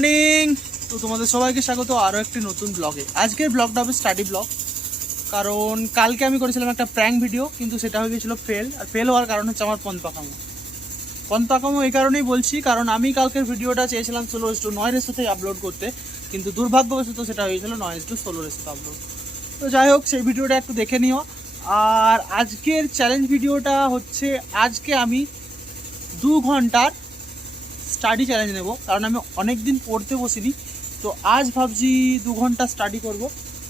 Morning. তো তোমাদের সবাইকে স্বাগত আরও একটি নতুন ব্লগে। আজকের ব্লগটা হবে স্টাডি ব্লগ, কারণ কালকে আমি করেছিলাম একটা প্র্যাঙ্ক ভিডিও, কিন্তু সেটা হয়ে গেছিলো ফেল। আর ফেল হওয়ার কারণ হচ্ছে আমার পন পাকামো এই কারণেই বলছি, কারণ আমি কালকের ভিডিওটা চেয়েছিলাম 16:9 রেসোতে আপলোড করতে, কিন্তু দুর্ভাগ্যবশত সেটা হয়েছিল 9:16 রেসোতে আপলোড। তো যাই হোক, সেই ভিডিওটা একটু দেখে নিও। আর আজকের চ্যালেঞ্জ ভিডিওটা হচ্ছে, আজকে আমি 2 ঘন্টার স্টাডি চ্যালেঞ্জ নেব, কারণ আমি অনেক দিন পড়তে বসিনি। তো আজ ভাবছি 2 ঘন্টা স্টাডি করব।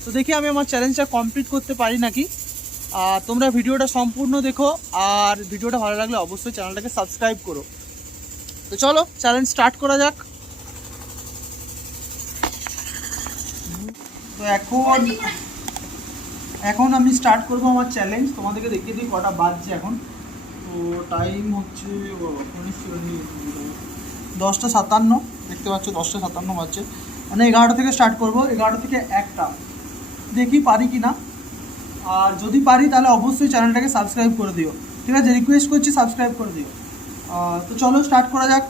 তো দেখি আমি আমার চ্যালেঞ্জটা কমপ্লিট করতে পারি নাকি। তোমরা ভিডিওটা সম্পূর্ণ দেখো, আর ভিডিওটা ভালো লাগলে অবশ্যই চ্যানেলটাকে সাবস্ক্রাইব করো। তো চলো চ্যালেঞ্জ স্টার্ট করা যাক। তো এখন আমি স্টার্ট করব আমার চ্যালেঞ্জ। তোমাদেরকে দেখিয়ে দিই কটা বাজছে এখন। তো টাইম হচ্ছে 10:57, দেখতে পাচ্ছ 10:57 বাজছে। মানে 11টা থেকে স্টার্ট করব, 11টা থেকে 1টা। দেখি পারি কি না। আর যদি পারি তাহলে অবশ্যই চ্যানেলটাকে সাবস্ক্রাইব করে দিও, ঠিক আছে? রিকোয়েস্ট করছি, সাবস্ক্রাইব করে দিও। তো চলো স্টার্ট করা যাক।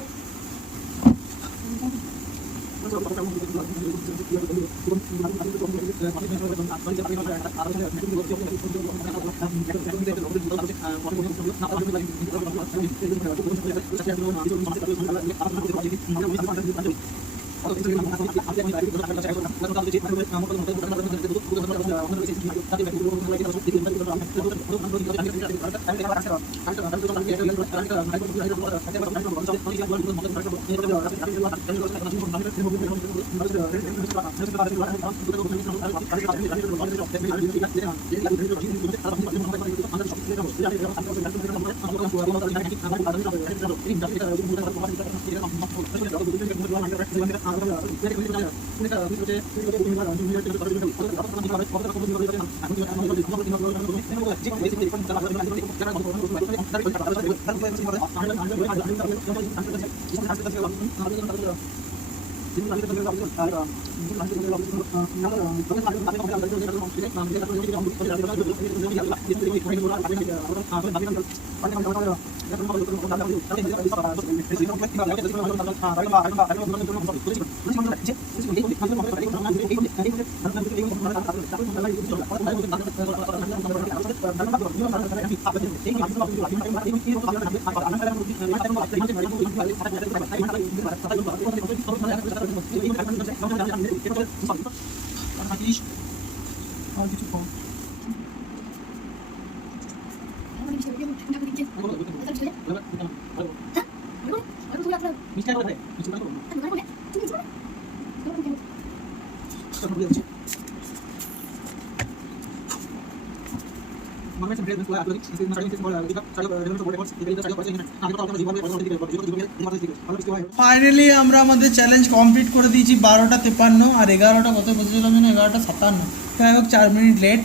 ফাইনালি আমরা আমাদের চ্যালেঞ্জ কমপ্লিট করে দিয়েছি 12:53। আর 11টা কত বলছিলাম যেন, 11:57। যাই হোক 4 মিনিট লেট।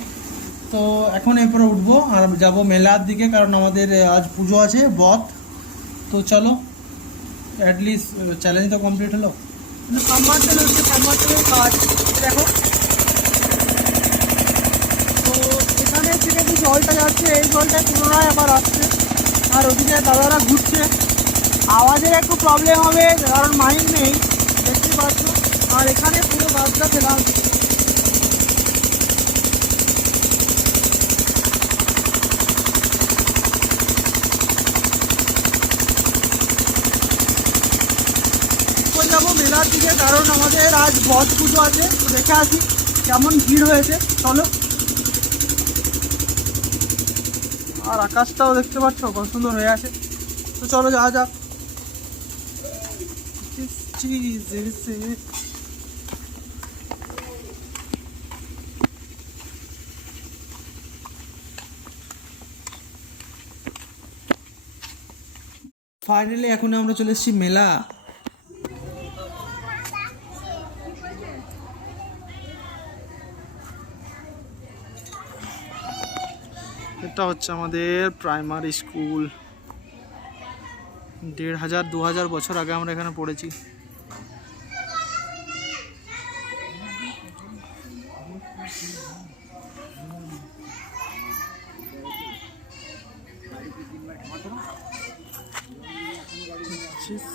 তো এখন এরপরে উঠবো আর যাব মেলার দিকে, কারণ আমাদের আজ পুজো আছে বথ। তো চলো, অ্যাটলিস্ট চ্যালেঞ্জ তো কমপ্লিট হলো। সাবমার্সেল হচ্ছে সাবমার্সেলের কাজ, দেখো। তো এখানে থেকে যে জলটা যাচ্ছে, এই জলটা পুনরায় আবার আসছে। আর ওদিকে দাদারা ঘুরছে, আওয়াজের একটু প্রবলেম হবে কারণ মাইক নেই, দেখতেই পাচ্ছ। আর এখানে পুরো গাছটা ফেলা হচ্ছে। যাবো মেলার দিকে, কারণ আমাদের আজ বট পুজো আছে। তো দেখে আসি কেমন ভিড় হয়েছে, চলো। আর আকাশটাও দেখতে পাচ্ছ কত সুন্দর হয়ে আছে। তো চলো যাওয়া যাক। ফাইনালি এখন আমরা চলে এসেছি মেলা। এটা হচ্ছে আমাদের প্রাইমারি স্কুল। 1500-2000 বছর আগে আমরা এখানে পড়েছি। cheese.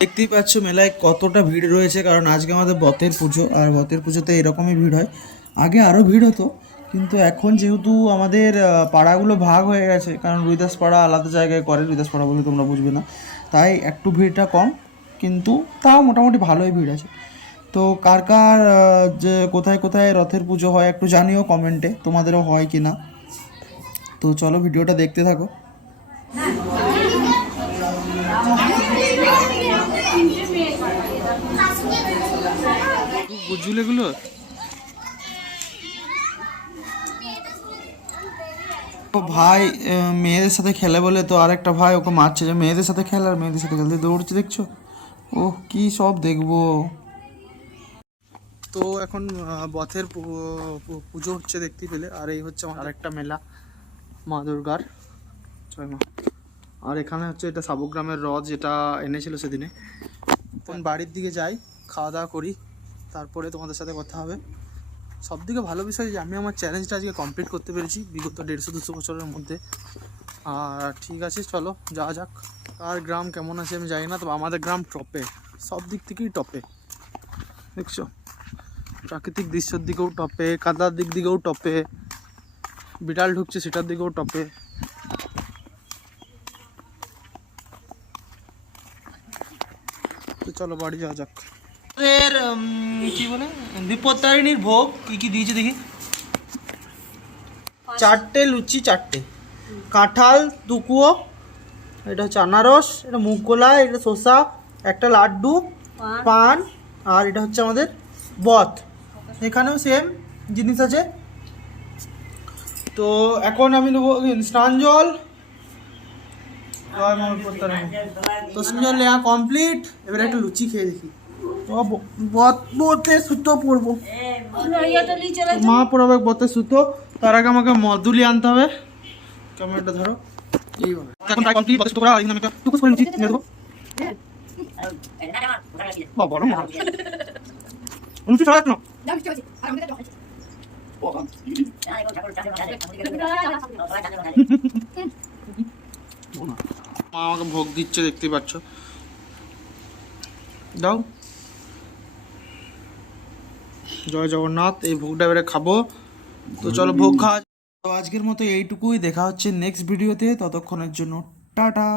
দেখতেই পাচ্ছ মেলায় কতটা ভিড় রয়েছে, কারণ আজকে আমাদের বতের পুজো, আর বতের পুজোতে এরকমই ভিড় হয়। আগে আরও ভিড় হতো, কিন্তু এখন যেহেতু আমাদের পাড়াগুলো ভাগ হয়ে গেছে, কারণ রুইদাস পাড়া আলাদা জায়গায় করে, রুইদাস পাড়া বলে তোমরা বুঝবে না, তাই একটু ভিড়টা কম, কিন্তু তাও মোটামুটি ভালোই ভিড় আছে। তো কার কার যে কোথায় কোথায় রথের পুজো হয় একটু জানিও কমেন্টে, তোমাদেরও হয় কি না। তো চলো ভিডিওটা দেখতে থাকো। বুঝুলেগুলো ভাই মেয়েদের সাথে খেলে বলে, তো আরেকটা ভাই ওকে মারছে যে মেয়েদের সাথে খেলে, আর মেয়েদের সাথে খেলতে দৌড়ছে, দেখছো? ওহ কি সব দেখবো। তো এখন বথের পুজো হচ্ছে দেখতেই পেলে, আর এই হচ্ছে আমার আরেকটা মেলা মা দুর্গার, জয় মা। আর এখানে হচ্ছে এটা সাবগ্রামের রথ, যেটা এনেছিল সেদিনে। এখন বাড়ির দিকে যাই, খাওয়া দাওয়া করি, তারপরে তোমাদের সাথে কথা হবে। সব থেকে ভালো বিষয় যে আমি আমার চ্যালেঞ্জটা আজকে কমপ্লিট করতে পেরেছি বিগত 150-200 বছরের মধ্যে। আর ঠিক আছে, চলো যাওয়া যাক। আর গ্রাম কেমন আছে আমি জানি না, তবে আমাদের গ্রাম টপে, সব দিক থেকেই টপে, দেখছো? প্রাকৃতিক দৃশ্যের দিকেও টপে, কাদার দিক দিকেও টপে, বিড়াল ঢুকছে সেটার দিকেও টপে। তো চলো বাড়ি যাওয়া যাক। এর কি বলে বিপত্তারিণীর ভোগ কি কি দিয়েছে দেখি। 4টে লুচি, 4টে কাঁঠাল, দুকুয়ো, এটা হচ্ছে আনারস, এটা মুগকলা, এটা শসা, একটা লাড্ডু, পান, আর এটা হচ্ছে আমাদের বথ। এখানেও সেম জিনিস আছে। তো এখন আমি নেবো স্নান জল। তো স্নান জল নেওয়া কমপ্লিট, এবারে একটা লুচি খেয়ে দেখি। বতে সুতো পরবো, মা পড়াবে বতে সুতো, তার আগে আমাকে মধুলি আনতে হবে। ক্যামেরাটা ধরো, এইভাবে এখন প্রায় কমপ্লিট বতে সুতো করা। আমি একটা টুকুস করে লুচি নিয়ে দেবো। বড় মা লুচি ছড়া কেন? মা আমাকে ভোগ দিচ্ছে, দেখতেই পাচ্ছ, দাও। জয় জগন্নাথ। এই ভোগটা এবারে খাবো, তো চলো ভোগ খাওয়া। তো আজকের মতো এইটুকুই, দেখা হচ্ছে নেক্সট ভিডিওতে, ততক্ষণের জন্য টাটা।